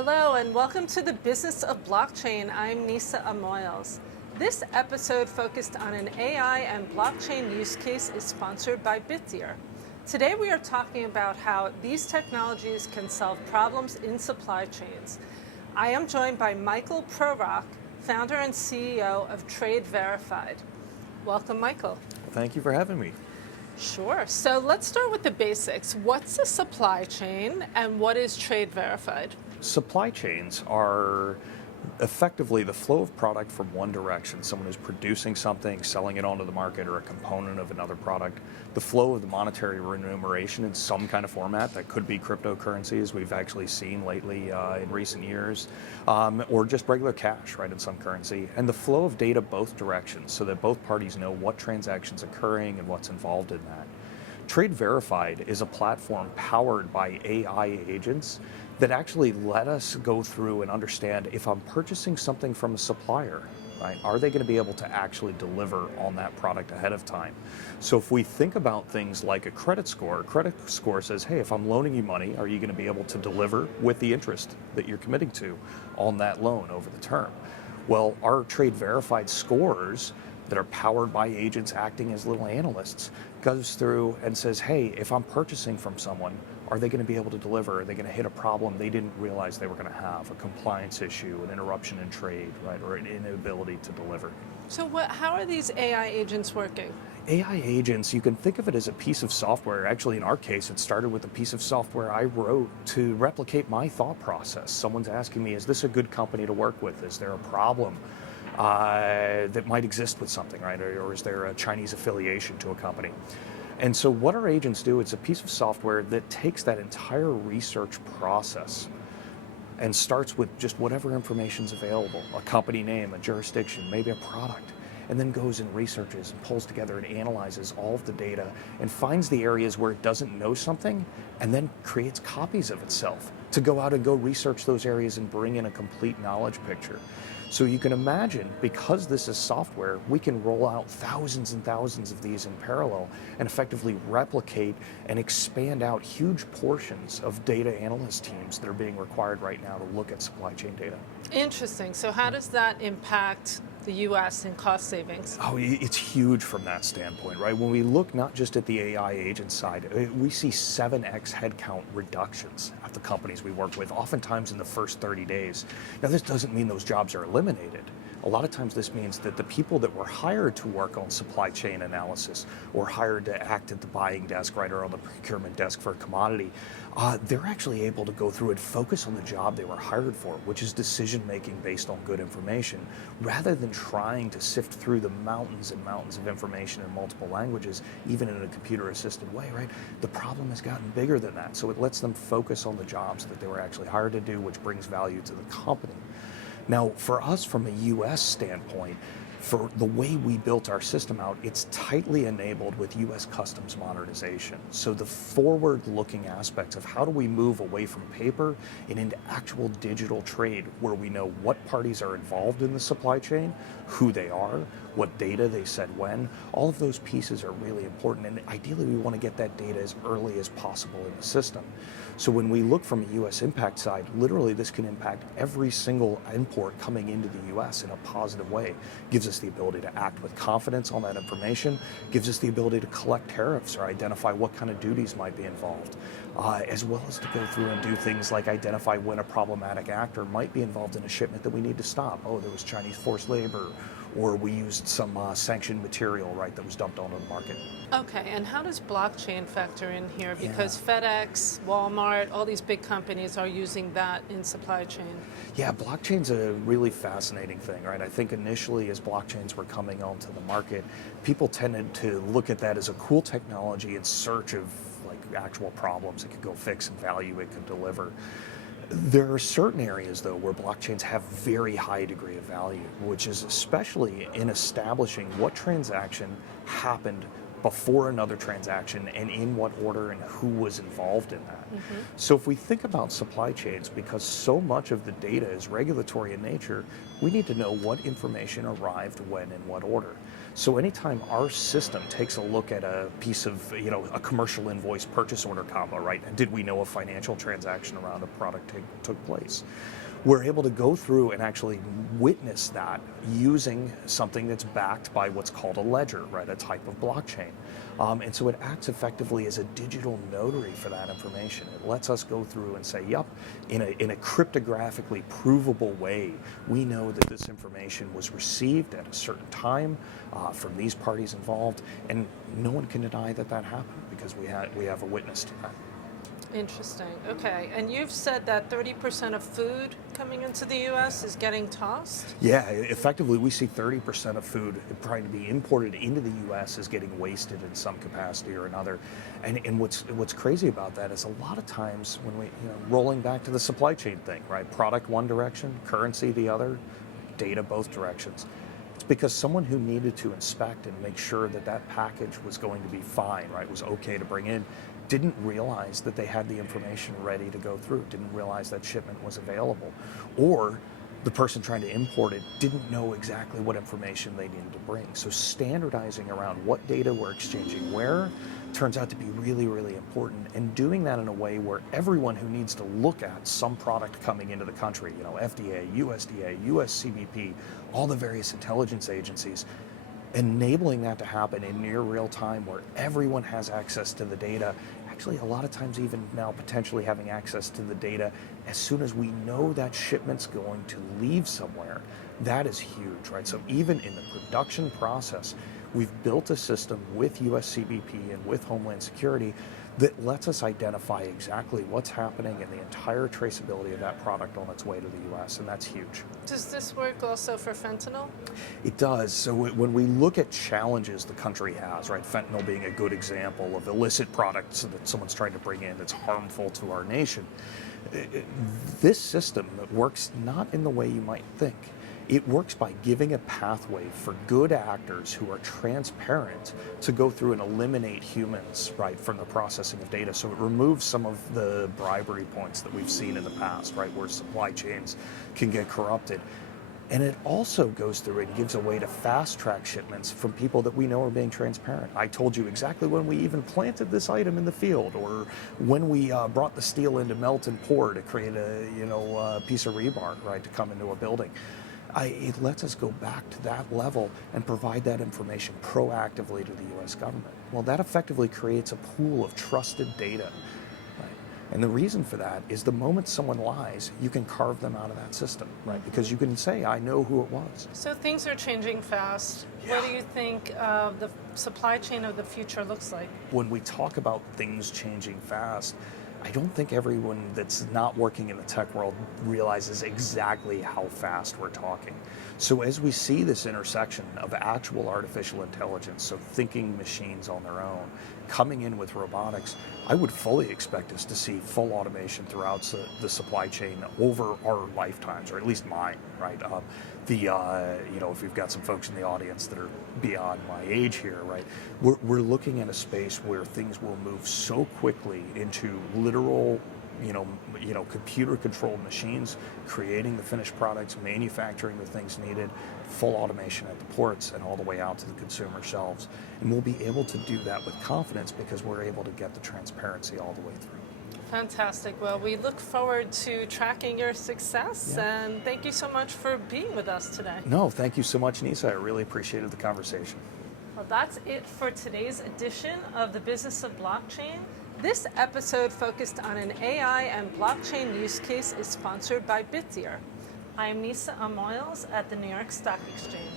Hello and welcome to the Business of Blockchain. I'm Nisa Amoyals. This episode focused on an AI and blockchain use case is sponsored by Bitdeer. Today we are talking about how these technologies can solve problems in supply chains. I am joined by Michael Prorock, founder and CEO of TradeVerifyd. Welcome, Michael. Thank you for having me. Sure. So let's start with the basics. What's a supply chain and what is TradeVerifyd? Supply chains are effectively the flow of product from one direction. Someone who's producing something, selling it onto the market, or a component of another product. The flow of the monetary remuneration in some kind of format that could be cryptocurrency, as we've actually seen lately in recent years, or just regular cash, right, in some currency. And the flow of data both directions so that both parties know what transactions occurring and what's involved in that. TradeVerifyd is a platform powered by AI agents that actually let us go through and understand if I'm purchasing something from a supplier, right, are they going to be able to actually deliver on that product ahead of time? So if we think about things like a credit score says, hey, if I'm loaning you money, are you going to be able to deliver with the interest that you're committing to on that loan over the term? Well, our TradeVerifyd scores that are powered by agents acting as little analysts goes through and says, hey, if I'm purchasing from someone, are they going to be able to deliver? Are they going to hit a problem they didn't realize they were going to have, a compliance issue, an interruption in trade, right, or an inability to deliver? So how are these AI agents working? AI agents, you can think of it as a piece of software. Actually, in our case, it started with a piece of software I wrote to replicate my thought process. Someone's asking me, is this a good company to work with? Is there a problem that might exist with something, right? Or is there a Chinese affiliation to a company? And so what our agents do, it's a piece of software that takes that entire research process and starts with just whatever information's available, a company name, a jurisdiction, maybe a product, and then goes and researches and pulls together and analyzes all of the data and finds the areas where it doesn't know something and then creates copies of itself to go out and go research those areas and bring in a complete knowledge picture. So you can imagine, because this is software, we can roll out thousands and thousands of these in parallel and effectively replicate and expand out huge portions of data analyst teams that are being required right now to look at supply chain data. Interesting. So how does that impact the U.S. in cost savings? Oh, it's huge from that standpoint, right? When we look not just at the AI agent side, we see 7x headcount reductions at the companies we work with, oftentimes in the first 30 days. Now, this doesn't mean those jobs are eliminated. A lot of times this means that the people that were hired to work on supply chain analysis or hired to act at the buying desk, right, or on the procurement desk for a commodity, they're actually able to go through and focus on the job they were hired for, which is decision making based on good information, rather than trying to sift through the mountains and mountains of information in multiple languages, even in a computer assisted way, right? The problem has gotten bigger than that. So it lets them focus on the jobs that they were actually hired to do, which brings value to the company. Now, for us, from a U.S. standpoint, for the way we built our system out, it's tightly enabled with U.S. customs modernization. So the forward-looking aspects of how do we move away from paper and into actual digital trade, where we know what parties are involved in the supply chain, who they are, what data they said when, all of those pieces are really important. And ideally, we want to get that data as early as possible in the system. So when we look from a U.S. impact side, literally this can impact every single import coming into the U.S. in a positive way. Gives us the ability to act with confidence on that information, gives us the ability to collect tariffs or identify what kind of duties might be involved, as well as to go through and do things like identify when a problematic actor might be involved in a shipment that we need to stop. Oh, there was Chinese forced labor, or we used some sanctioned material, right, that was dumped onto the market. Okay, and how does blockchain factor in here? Because FedEx, Walmart, all these big companies are using that in supply chain. Yeah, blockchain's a really fascinating thing, right? I think initially as blockchains were coming onto the market, people tended to look at that as a cool technology in search of like actual problems it could go fix and value it could deliver. There are certain areas, though, where blockchains have very high degree of value, which is especially in establishing what transaction happened before another transaction and in what order and who was involved in that. So if we think about supply chains, because so much of the data is regulatory in nature, we need to know what information arrived when in what order. So anytime our system takes a look at a piece of, a commercial invoice purchase order combo, right? And did we know a financial transaction around a product took place? We're able to go through and actually witness that using something that's backed by what's called a ledger, right? A type of blockchain. And so it acts effectively as a digital notary for that information. It lets us go through and say, yep, in a cryptographically provable way, we know that this information was received at a certain time from these parties involved, and no one can deny that that happened because we have a witness to that. Interesting. Okay. And you've said that 30% of food coming into the U.S. is getting tossed? Yeah, effectively, we see 30% of food trying to be imported into the U.S. is getting wasted in some capacity or another. And what's crazy about that is a lot of times when we, rolling back to the supply chain thing, right? Product one direction, currency the other, data both directions. It's because someone who needed to inspect and make sure that that package was going to be fine, right, was okay to bring in, didn't realize that they had the information ready to go through, didn't realize that shipment was available. Or the person trying to import it didn't know exactly what information they needed to bring. So standardizing around what data we're exchanging where turns out to be really, really important, and doing that in a way where everyone who needs to look at some product coming into the country, FDA, USDA, USCBP, all the various intelligence agencies, enabling that to happen in near real time where everyone has access to the data, actually a lot of times even now potentially having access to the data as soon as we know that shipment's going to leave somewhere. That is huge, right? So even in the production process, we've built a system with USCBP and with Homeland Security that lets us identify exactly what's happening and the entire traceability of that product on its way to the U.S., and that's huge. Does this work also for fentanyl? It does. So when we look at challenges the country has, right, fentanyl being a good example of illicit products that someone's trying to bring in that's harmful to our nation, this system works not in the way you might think. It works by giving a pathway for good actors who are transparent to go through and eliminate humans, right, from the processing of data. So it removes some of the bribery points that we've seen in the past, right, where supply chains can get corrupted. And it also goes through and gives a way to fast track shipments from people that we know are being transparent. I told you exactly when we even planted this item in the field, or when we brought the steel in to melt and pour to create a piece of rebar, right, to come into a building. It lets us go back to that level and provide that information proactively to the U.S. government. Well, that effectively creates a pool of trusted data. Right? And the reason for that is the moment someone lies, you can carve them out of that system, right? Because you can say, I know who it was. So things are changing fast. Yeah. What do you think the supply chain of the future looks like? When we talk about things changing fast, I don't think everyone that's not working in the tech world realizes exactly how fast we're talking. So as we see this intersection of actual artificial intelligence, so thinking machines on their own, coming in with robotics, I would fully expect us to see full automation throughout the supply chain over our lifetimes, or at least mine, right? If we've got some folks in the audience that are beyond my age here, right? We're looking at a space where things will move so quickly into literal, computer-controlled machines, creating the finished products, manufacturing the things needed, full automation at the ports and all the way out to the consumer shelves. And we'll be able to do that with confidence because we're able to get the transparency all the way through. Fantastic. Well, we look forward to tracking your success, and thank you so much for being with us today. No, thank you so much, Nisa. I really appreciated the conversation. Well, that's it for today's edition of the Business of Blockchain. This episode focused on an AI and blockchain use case is sponsored by Bitdeer. I am Nisa Amoyles at the New York Stock Exchange.